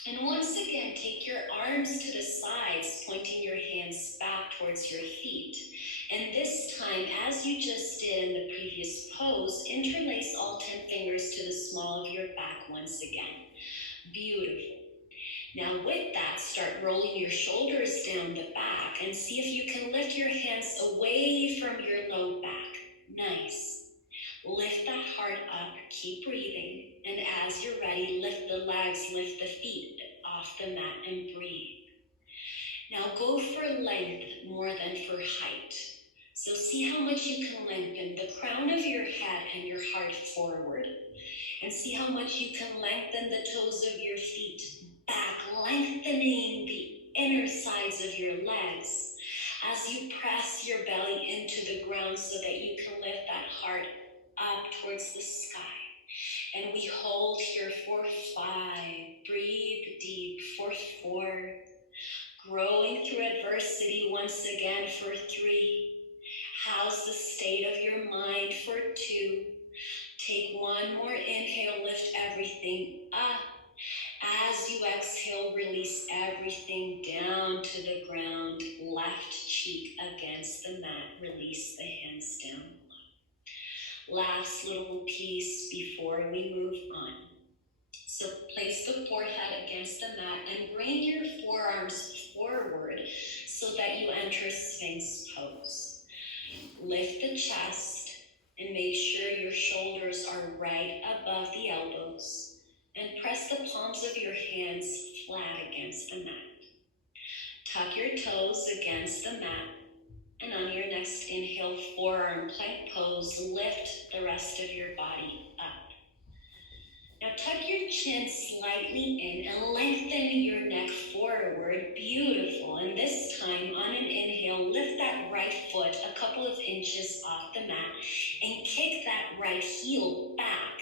And once again, take your arms to the sides, pointing your hands back towards your feet. And this time, as you just did in the previous pose, interlace all 10 fingers to the small of your back once again. Beautiful. Now with that, start rolling your shoulders down the back and see if you can lift your hands away from your low back. Nice. Lift that heart up, keep breathing. And as you're ready, lift the legs, lift the feet off the mat and breathe. Now go for length more than for height. So see how much you can lengthen the crown of your head and your heart forward. And see how much you can lengthen the toes of your feet back, lengthening the inner sides of your legs as you press your belly into the ground so that you can lift that heart up towards the sky. And we hold here for 5. Breathe deep for 4. Growing through adversity once again for 3. How's the state of your mind for 2? Take one more inhale, lift everything up. As you exhale, release everything down to the ground, left cheek against the mat, release the hands down. Last little piece before we move on. So place the forehead against the mat and bring your forearms forward so that you enter Sphinx pose. Lift the chest And make sure your shoulders are right above the elbows. And press the palms of your hands flat against the mat. Tuck your toes against the mat. And on your next inhale, forearm plank pose, lift the rest of your body up. Now tuck your chin slightly in and lengthen your neck forward. Beautiful. And this time, on an inhale, lift that right foot a couple of inches off the mat and kick that right heel back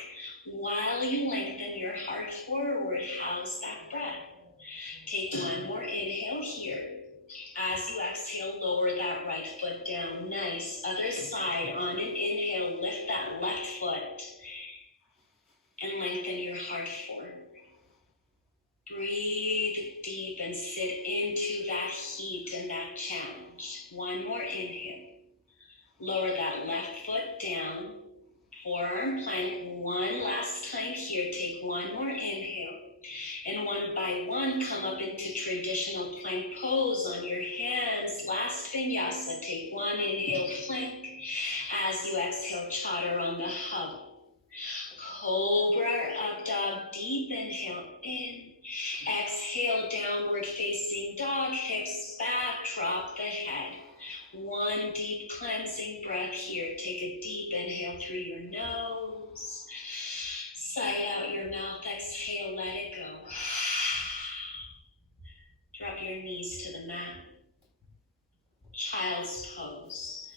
while you lengthen your heart forward. How's that breath? Take one more inhale here. As you exhale, lower that right foot down. Nice. Other side. On an inhale, lift that left foot and lengthen your heart forward. Breathe deep and sit into that heat and that challenge. One more inhale. Lower that left foot down. Forearm plank. One last time here. Take one more inhale. And one by one, come up into traditional plank pose on your hands. Last vinyasa. Take one inhale, plank. As you exhale, chaturanga. Cobra up dog, deep inhale in. Exhale, downward facing dog, hips back, drop the head. One deep cleansing breath here. Take a deep inhale through your nose. Sigh out your mouth, exhale, let it go. Drop your knees to the mat. Child's pose.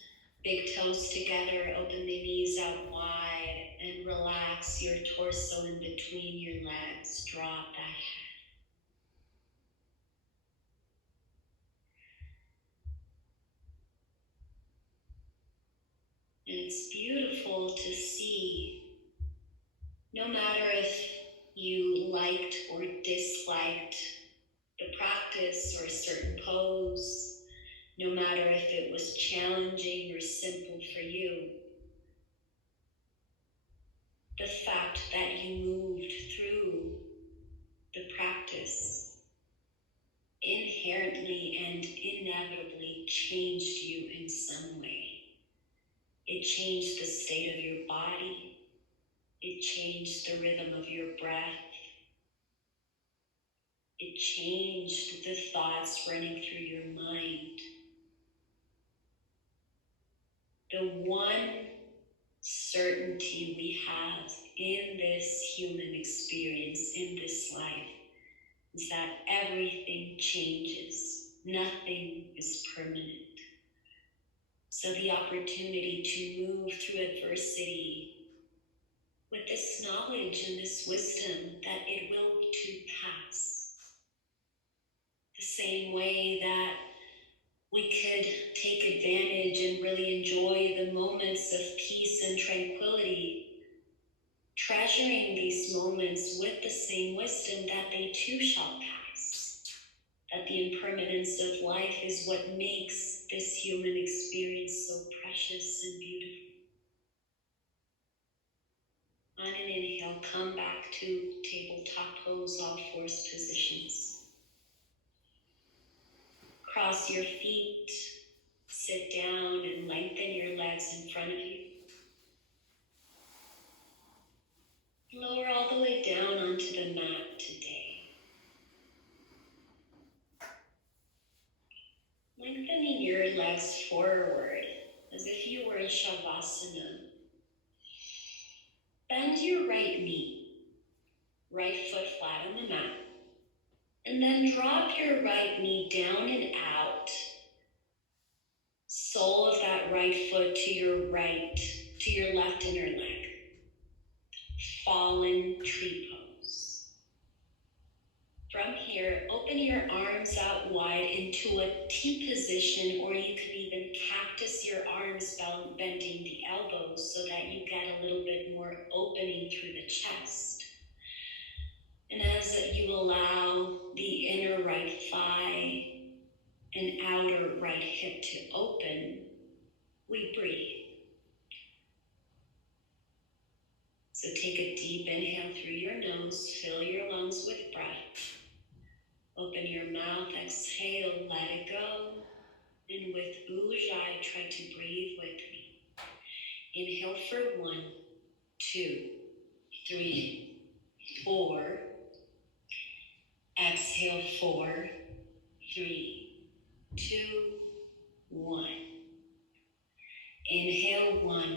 Big toes together, open the knees out wide and relax your torso in between your legs. Drop that head. And it's beautiful to see, no matter if you liked or disliked the practice or a certain pose, no matter if it was challenging or simple for you, the fact that you moved through the practice inherently and inevitably changed you in some way. It changed the state of your body. It changed the rhythm of your breath. It changed the thoughts running through your mind. The one certainty we have in this human experience, in this life, is that everything changes. Nothing is permanent. So the opportunity to move through adversity with this knowledge and this wisdom that it will too pass. The same way that we could take advantage and really enjoy the moments of peace and tranquility, treasuring these moments with the same wisdom that they too shall pass, that the impermanence of life is what makes this human experience so precious and beautiful. On an inhale, come back to tabletop pose, all fours positions. Cross your feet, sit down and lengthen your legs in front of you. Lower all the way down onto the mat today. Lengthening your legs forward as if you were in Shavasana. Bend your right knee, right foot flat on the mat, and then drop your right knee down and out. Sole of that right foot to your right, to your left inner leg. Fallen tree pose. From here, open your arms out wide into a T position, or you can even cactus your arms, bending the elbows so that you get a little bit more opening through the chest. And as you allow the inner right thigh and outer right hip to open, we breathe. So take a deep inhale through your nose, fill your lungs with breath. Open your mouth, exhale, let it go. And with Ujjayi, try to breathe with me. Inhale for 1, 2, 3, 4. Exhale 4, 3, 2, 1. Inhale 1,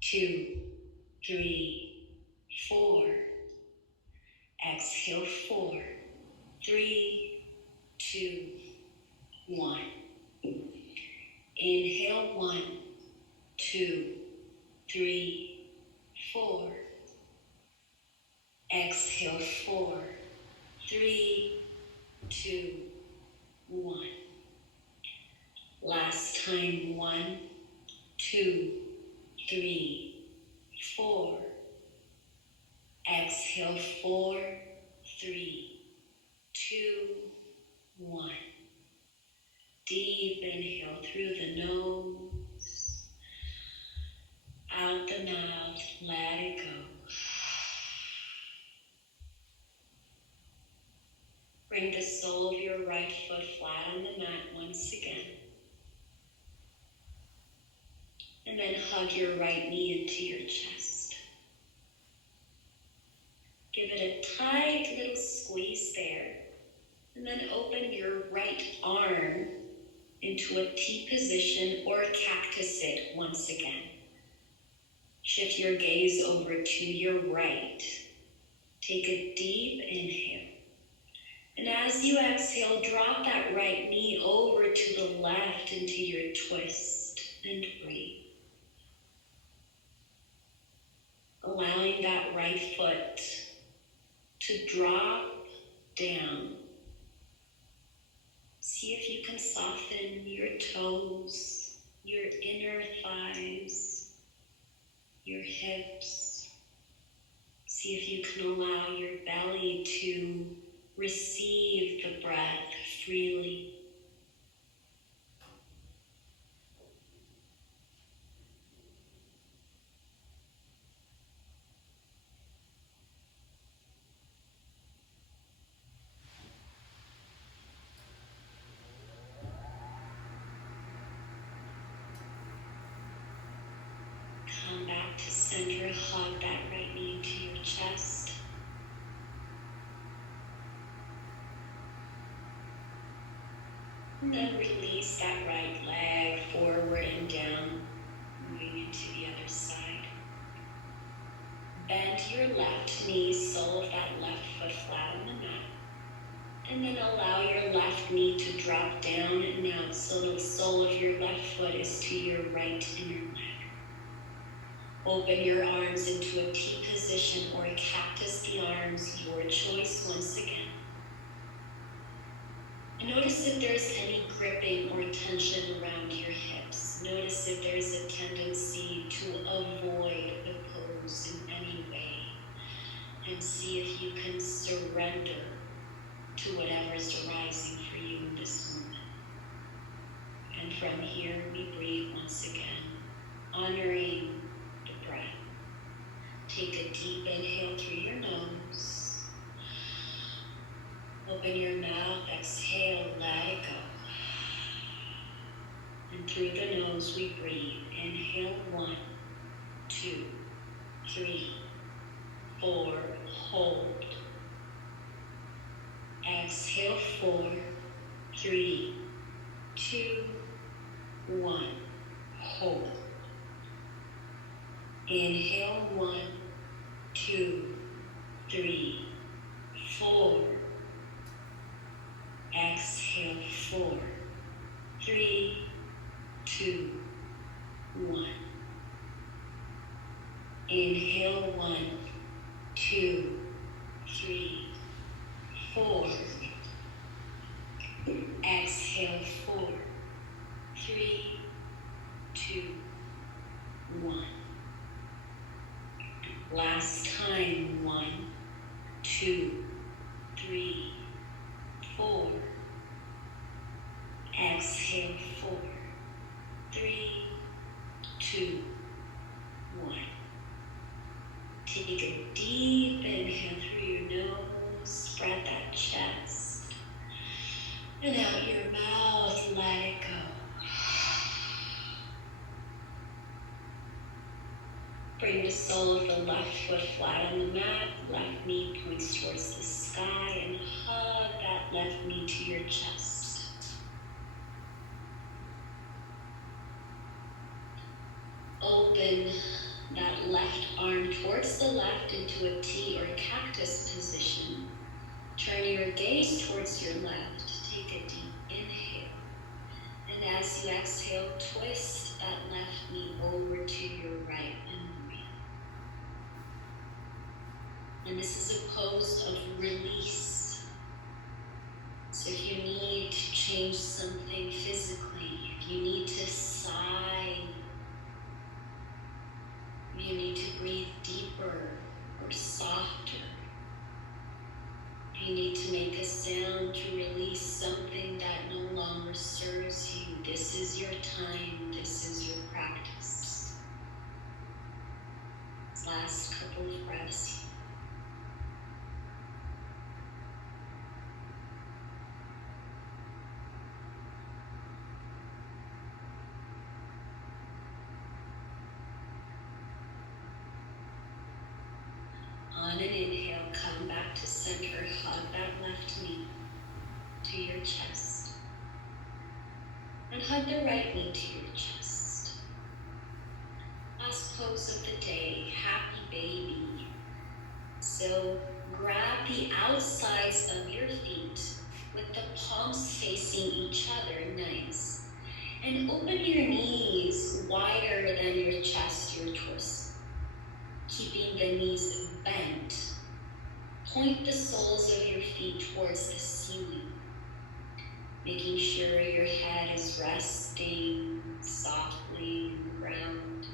2, 3, 4. Exhale 4, 3, 2, 1. Inhale 1, 2, 3, 4. Exhale 4, 3, 2, 1. Last time 1, 2, 3, 4. Exhale 4, 3, 2, 1. Deep inhale through the nose, out the mouth, let it go. Bring the sole of your right foot flat on the mat once again. And then hug your right knee into your chest. Give it a tight little squeeze there. And then open your right arm into a T position or cactus it once again. Shift your gaze over to your right. Take a deep inhale. And as you exhale, drop that right knee over to the left into your twist and breathe. Allowing that right foot to drop down. See if you can soften your toes, your inner thighs, your hips. See if you can allow your belly to receive the breath freely. Come back to center, hug that right knee to your chest. And then release that right leg forward and down, moving into the other side. Bend your left knee, sole of that left foot flat on the mat. And then allow your left knee to drop down and out so the sole of your left foot is to your right inner leg. Open your arms into a T position or a cactus the arms, your choice once again. And notice if there's any gripping or tension around your hips. Notice if there's a tendency to avoid the pose in any way. And see if you can surrender to whatever's arising for you in this moment. And from here, we breathe once again, honoring the breath. Take a deep inhale through your nose. Open your mouth, exhale, let it go. And through the nose, we breathe. Inhale, 1, 2, 3, 4, hold. Exhale, 4, 3, 2, 1, hold. Inhale, 1, 2, 3, 4. Exhale, 4, 3, 2, 1. Inhale, 1, 2, 3, 4. Exhale, 4, 3, 2, 1. Last time, 1, 2, 3, 4. Exhale, 4, 3, 2, 1. Take a deep inhale through your nose, spread that chest, and out your mouth, let it go. Bring the sole of the left foot flat on the mat, left knee points towards the sky, and hug that left knee to your chest. Open that left arm towards the left into a T or cactus position. Turn your gaze towards your left. Take a deep inhale. And as you exhale, twist that left knee over to your right and breathe. And this is a pose of release. So if you need to change something physically, if you need to sigh, if you need to breathe deeper or softer, if you need to make a sound to release something that no longer serves you, this is your time, this is your practice. Last couple of breaths. On an inhale, come back to center, hug that left knee to your chest. And hug the right knee to your chest. Last pose of the day, happy baby. So grab the outsides of your feet with the palms facing each other, nice. And open your knees wider than your chest, your torso. Keeping the knees bent. Point the soles of your feet towards the ceiling. Making sure your head is resting softly on the ground.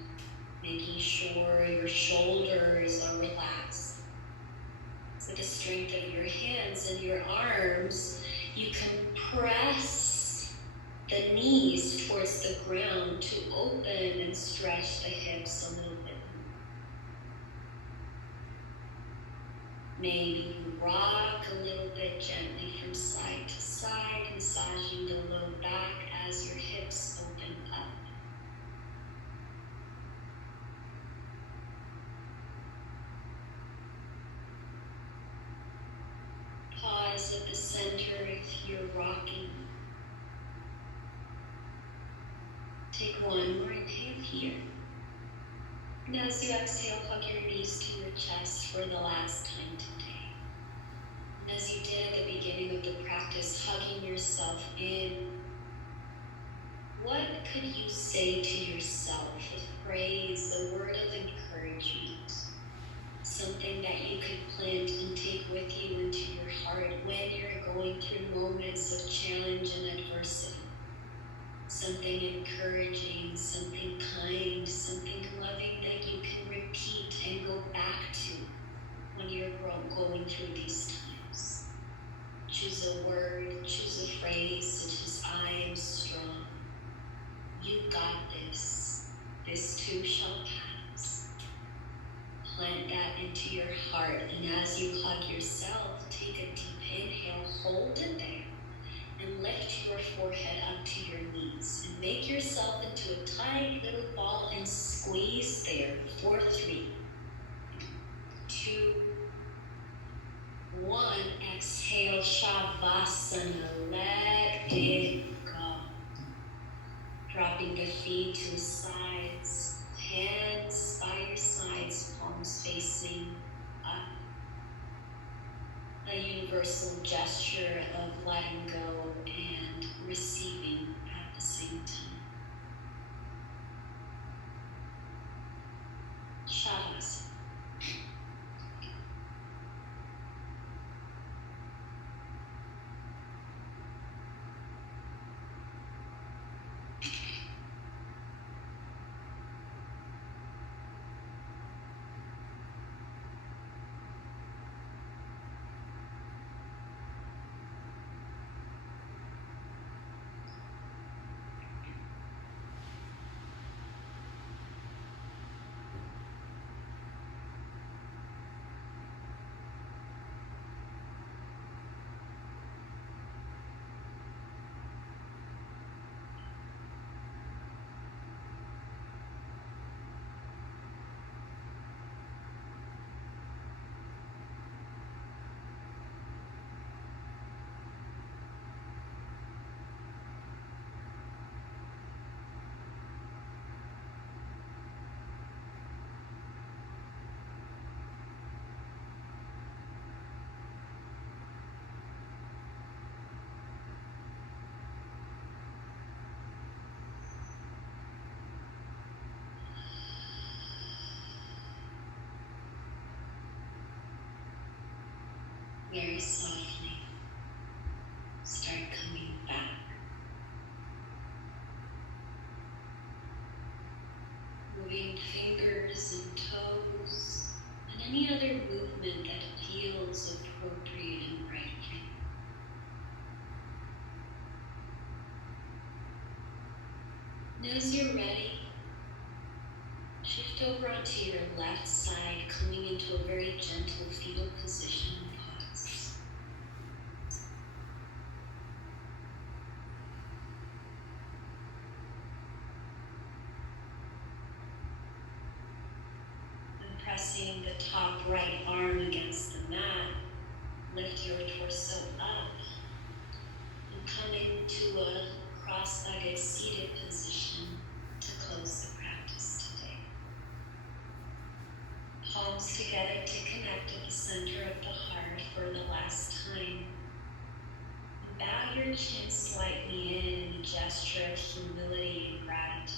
Making sure your shoulders are relaxed. With the strength of your hands and your arms, you can press the knees towards the ground to open and stretch the hips a little bit. Maybe you rock a little bit gently from side to side, massaging the low back as your hips open up. Pause at the center if you're rocking. Take one more inhale here. And as you exhale, hug your knees to your chest for the last time today. And as you did at the beginning of the practice, hugging yourself in, what could you say to yourself? A phrase, a word of encouragement, something that you could plant and take with you into your heart when you're going through moments of challenge and adversity. Something encouraging, something kind, something loving that you can repeat and go back to when you're going through these times. Choose a word, choose a phrase such as I am strong. You got this. This too shall pass. Plant that into your heart, and as you hug yourself, take a deep inhale, hold it there. And lift your forehead up to your knees and make yourself into a tight little ball and squeeze there for 3, 2, 1. Exhale, Shavasana, let it go. Dropping the feet to the sides, hands by your sides, palms facing up. A universal gesture of letting go and receiving at the same time. Shavasana. very softly, start coming back. Moving fingers and toes, and any other movement that feels appropriate and right for you. And as you're ready, shift over onto your left side, coming into a very gentle fetal position and pause. And pressing the top right arm against the mat, lift your torso up and come into a cross-legged seated position to close the practice today. Palms together to connect at the center of the heart for the last time. And bow your chin slightly in a gesture of humility and gratitude.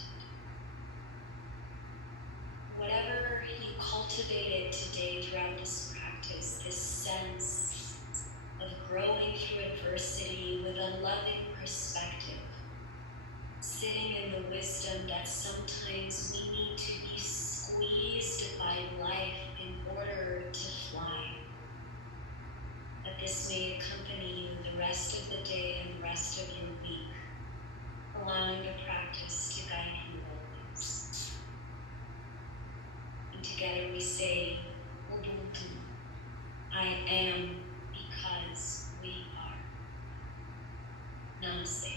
Whatever you cultivated today throughout this practice, this sense of growing through adversity with a loving perspective, sitting in the wisdom that sometimes we need to be squeezed by life in order to fly. That this may accompany you the rest of the day and the rest of your week, allowing the practice to guide you always. And together we say, UBUNTU, I am because we are. Namaste.